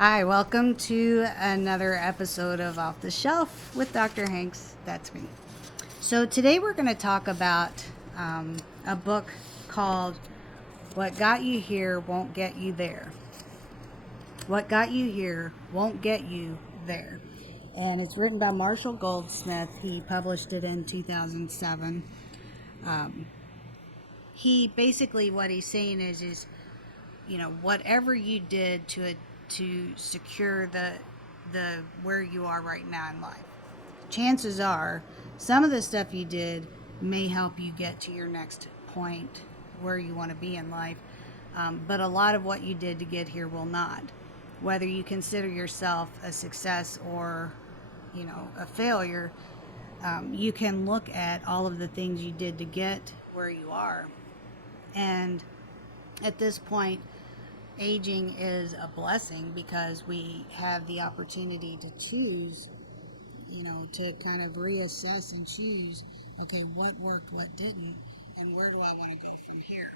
Hi, welcome to another episode of Off the Shelf with Dr. Hanks. That's me. So, today we're going to talk about a book called What Got You Here Won't Get You There. What Got You Here Won't Get You There. And it's written by Marshall Goldsmith. He published it in 2007. He basically, what he's saying is whatever you did to secure the where you are right now in life, chances are some of the stuff you did may help you get to your next point where you want to be in life, but a lot of what you did to get here will not. Whether you consider yourself a success or a failure, you can look at all of the things you did to get where you are. And at this point, aging is a blessing because we have the opportunity to choose, to kind of reassess and choose, okay, what worked, what didn't, and where do I want to go from here.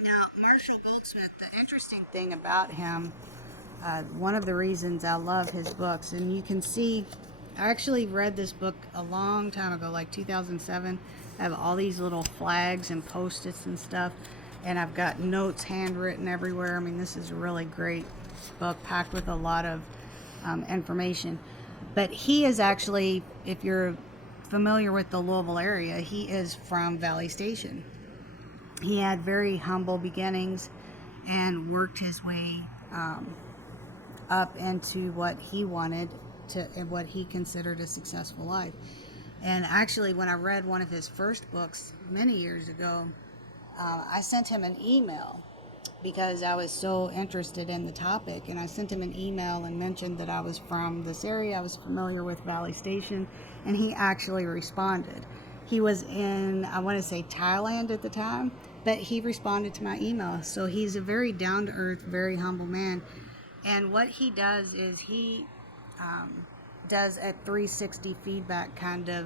Now, Marshall Goldsmith, the interesting thing about him, one of the reasons I love his books, and you can see, I actually read this book a long time ago, like 2007. I have all these little flags and post-its and stuff, and I've got notes handwritten everywhere. I mean, this is a really great book packed with a lot of information. But he is actually, if you're familiar with the Louisville area, he is from Valley Station. He had very humble beginnings and worked his way up into what he wanted to and what he considered a successful life. And actually, when I read one of his first books many years ago, I sent him an email because I was so interested in the topic. And I sent him an email and mentioned that I was from this area. I was familiar with Valley Station. And he actually responded. He was in, I want to say, Thailand at the time, but he responded to my email. So he's a very down to earth, very humble man. And what he does is he does a 360 feedback kind of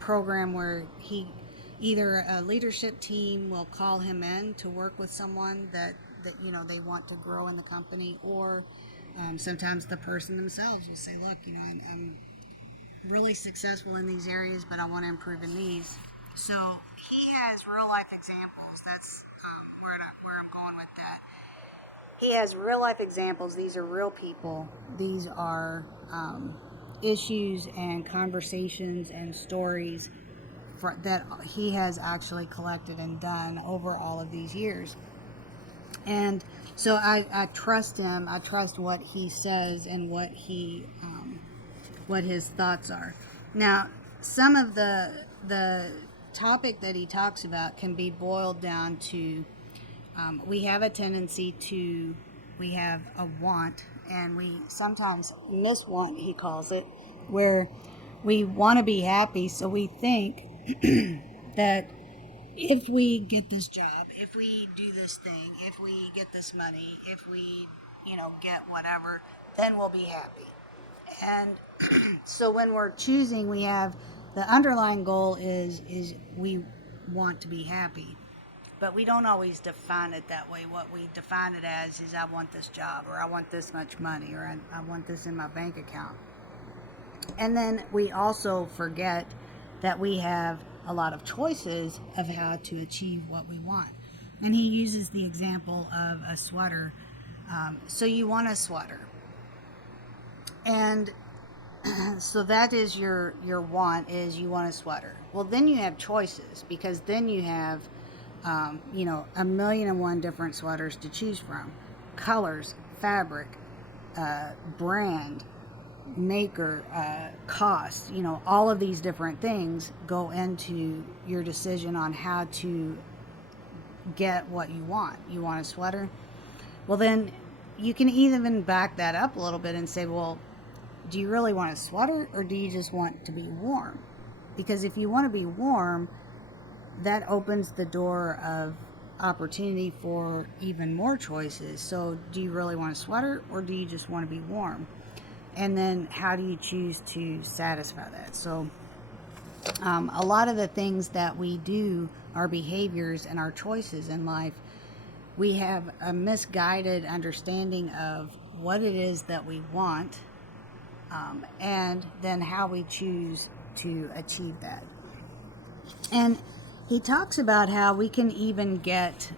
program where he either a leadership team will call him in to work with someone that they want to grow in the company, or sometimes the person themselves will say, look, I'm really successful in these areas, but I want to improve in these. So he has real life examples. That's where I'm going with that. He has real life examples. These are real people. These are issues and conversations and stories that he has actually collected and done over all of these years. And so I trust him. I trust what he says and what his thoughts are. Now, some of the topic that he talks about can be boiled down to we have a tendency to, we have a want, and we sometimes miswant, he calls it, where we want to be happy, so we think that if we get this job, if we do this thing, if we get this money, if we, get whatever, then we'll be happy. And so when we're choosing, we have the underlying goal is we want to be happy, but we don't always define it that way. What we define it as is I want this job, or I want this much money, or I want this in my bank account. And then we also forget that we have a lot of choices of how to achieve what we want. And he uses the example of a sweater. So you want a sweater. And so that is your want, is you want a sweater. Well, then you have choices, because then you have, a million and one different sweaters to choose from. Colors, fabric, brand, maker, cost, all of these different things go into your decision on how to get what you want. You want a sweater? Well, then you can even back that up a little bit and say, well, do you really want a sweater, or do you just want to be warm? Because if you want to be warm, that opens the door of opportunity for even more choices. So do you really want a sweater, or do you just want to be warm? And then how do you choose to satisfy that? So a lot of the things that we do, our behaviors and our choices in life, we have a misguided understanding of what it is that we want, and then how we choose to achieve that. And he talks about how we can even get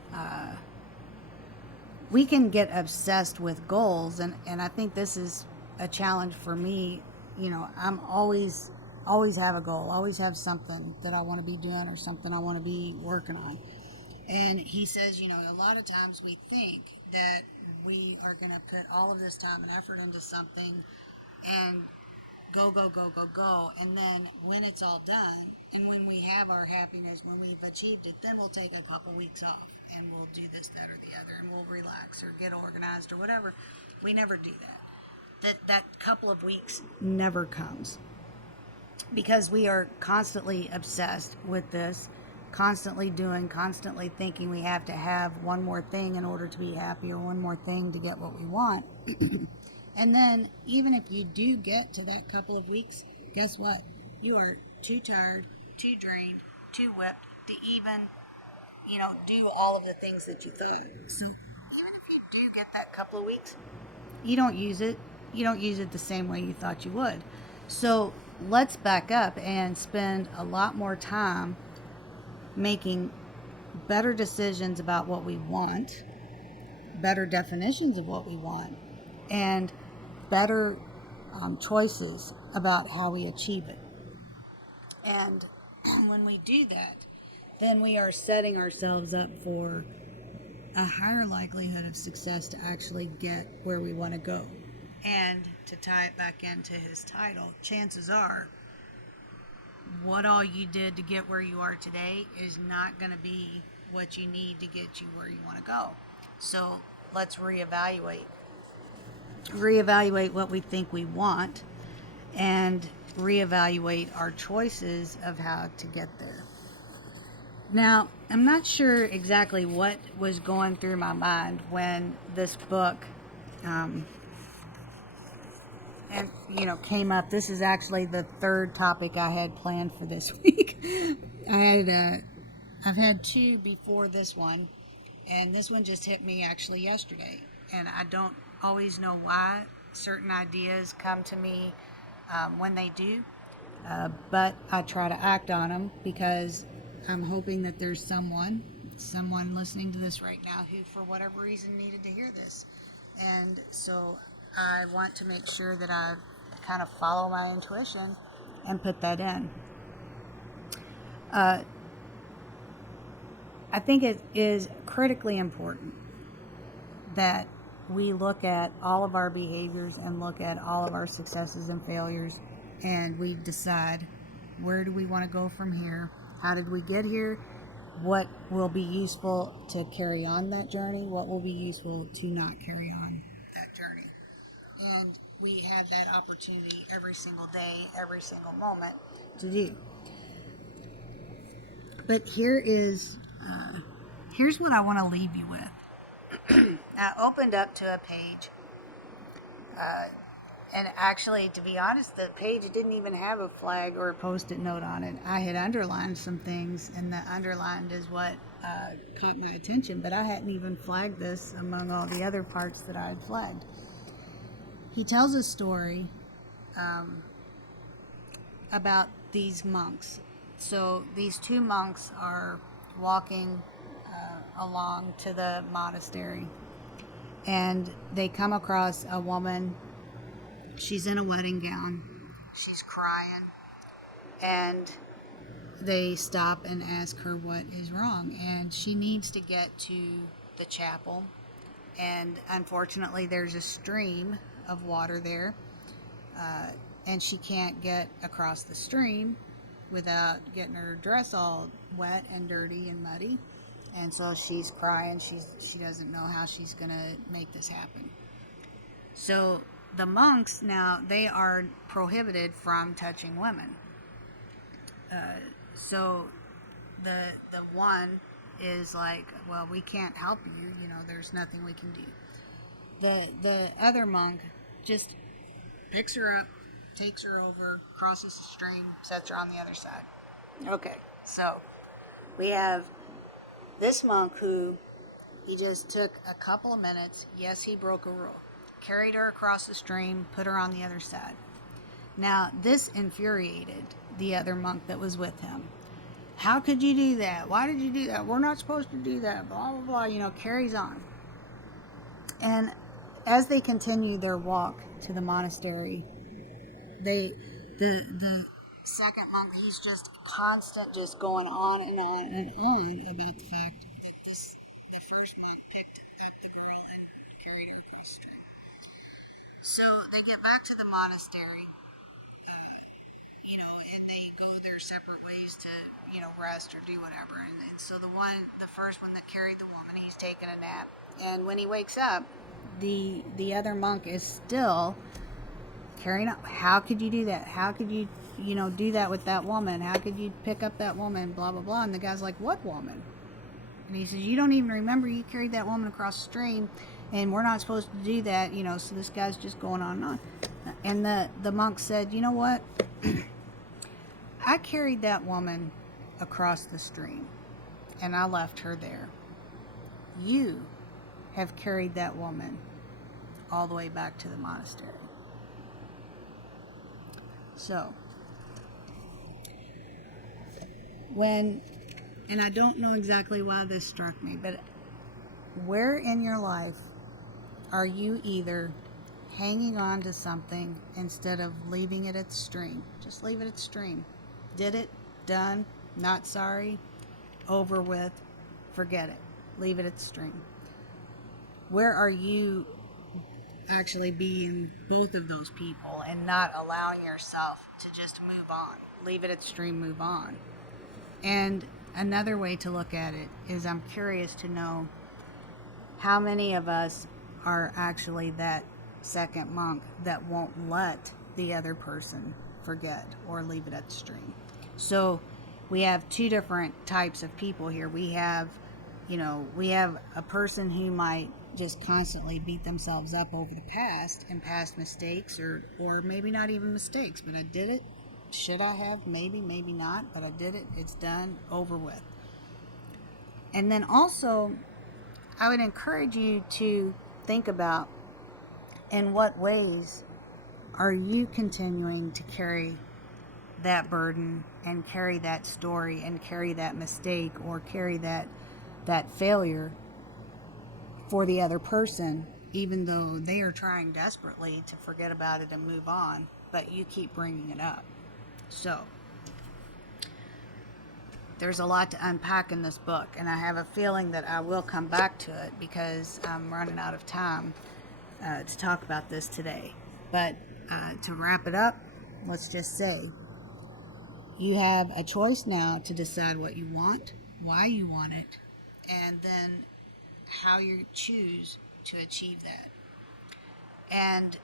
obsessed with goals, and I think this is a challenge for me. I'm always have a goal, always have something that I want to be doing or something I want to be working on. And he says, a lot of times we think that we are going to put all of this time and effort into something and go, go, go, go, go. And then when it's all done and when we have our happiness, when we've achieved it, then we'll take a couple weeks off and we'll do this, that, or the other, and we'll relax or get organized or whatever. We never do that. That couple of weeks never comes because we are constantly obsessed with this, constantly doing, constantly thinking we have to have one more thing in order to be happy or one more thing to get what we want. And then even if you do get to that couple of weeks, guess what? You are too tired, too drained, too whipped to even, do all of the things that you thought. So even if you do get that couple of weeks, you don't use it. You don't use it the same way you thought you would. So let's back up and spend a lot more time making better decisions about what we want, better definitions of what we want, and better choices about how we achieve it. And when we do that, then we are setting ourselves up for a higher likelihood of success to actually get where we want to go. And to tie it back into his title, chances are what all you did to get where you are today is not going to be what you need to get you where you want to go. So let's reevaluate what we think we want and reevaluate our choices of how to get there. Now, I'm not sure exactly what was going through my mind when this book came up. This is actually the third topic I had planned for this week. I've had two before this one, and this one just hit me actually yesterday. And I don't always know why certain ideas come to me when they do, but I try to act on them because I'm hoping that there's someone listening to this right now who, for whatever reason, needed to hear this. And so I want to make sure that I kind of follow my intuition and put that in. I think it is critically important that we look at all of our behaviors and look at all of our successes and failures, and we decide, where do we want to go from here? How did we get here? What will be useful to carry on that journey? What will be useful to not carry on that journey? And we have that opportunity every single day, every single moment to do. But here's what I want to leave you with. I opened up to a page, and actually, to be honest, the page didn't even have a flag or a post-it note on it. I had underlined some things, and the underlined is what caught my attention, but I hadn't even flagged this among all the other parts that I had flagged. He tells a story about these monks. So these two monks are walking along to the monastery, and they come across a woman. She's in a wedding gown. She's crying. And they stop and ask her what is wrong. And she needs to get to the chapel. And unfortunately, there's a stream of water there. And she can't get across the stream without getting her dress all wet and dirty and muddy. And so she's crying. She doesn't know how she's going to make this happen. So the monks now, they are prohibited from touching women. So the one is like, well, we can't help you. There's nothing we can do. The other monk just picks her up, takes her over, crosses the stream, sets her on the other side. Okay, so we have this monk who he just took a couple of minutes. Yes, he broke a rule. carried her across the stream, put her on the other side. Now, this infuriated the other monk that was with him. How could you do that? Why did you do that? We're not supposed to do that. Blah, blah, blah. Carries on. And as they continue their walk to the monastery, the second monk, he's just constant, just going on and on and on about the fact that the first monk picked up the girl and carried her across the stream. So they get back to the monastery, and they go their separate ways to, rest or do whatever. And so the first one that carried the woman, he's taking a nap. And when he wakes up, the other monk is still carrying up. How could you do that? How could you, do that with that woman? How could you pick up that woman? Blah, blah, blah. And the guy's like, what woman? And he says, you don't even remember you carried that woman across the stream, and we're not supposed to do that, so this guy's just going on and on. And the monk said, you know what? I carried that woman across the stream, and I left her there. You have carried that woman all the way back to the monastery. So, and I don't know exactly why this struck me, but where in your life are you either hanging on to something instead of leaving it at the stream? Just leave it at the stream. Did it, done, not sorry, over with, forget it. Leave it at the stream. Where are you actually being both of those people and not allowing yourself to just move on? Leave it at the stream, move on. And another way to look at it is, I'm curious to know how many of us are actually that second monk that won't let the other person forget or leave it at the stream. So we have two different types of people here. We have a person who might just constantly beat themselves up over the past and past mistakes, or maybe not even mistakes, but I did it. Should I have? Maybe, maybe not, but I did it. It's done, over with. And then also, I would encourage you to think about, in what ways are you continuing to carry that burden and carry that story and carry that mistake or carry that failure for the other person, even though they are trying desperately to forget about it and move on, but you keep bringing it up. So there's a lot to unpack in this book, and I have a feeling that I will come back to it because I'm running out of time to talk about this today. But to wrap it up, let's just say you have a choice now to decide what you want, why you want it, and then how you choose to achieve that. And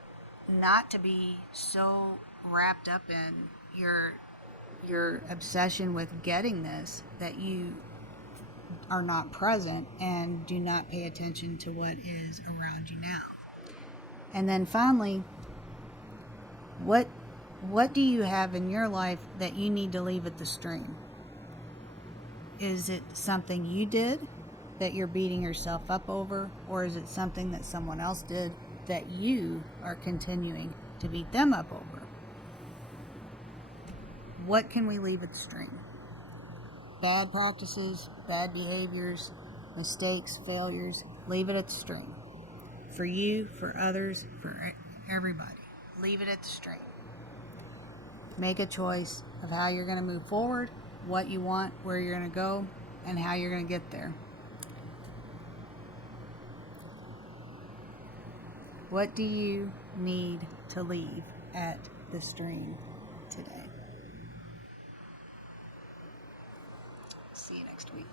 not to be so wrapped up in your obsession with getting this that you are not present and do not pay attention to what is around you now. And then finally, what do you have in your life that you need to leave at the stream? Is it something you did that you're beating yourself up over, or is it something that someone else did that you are continuing to beat them up over? What can we leave at the stream? Bad practices, bad behaviors, mistakes, failures, leave it at the stream. For you, for others, for everybody. Leave it at the stream. Make a choice of how you're going to move forward, what you want, where you're going to go, and how you're going to get there. What do you need to leave at the stream today? See you next week.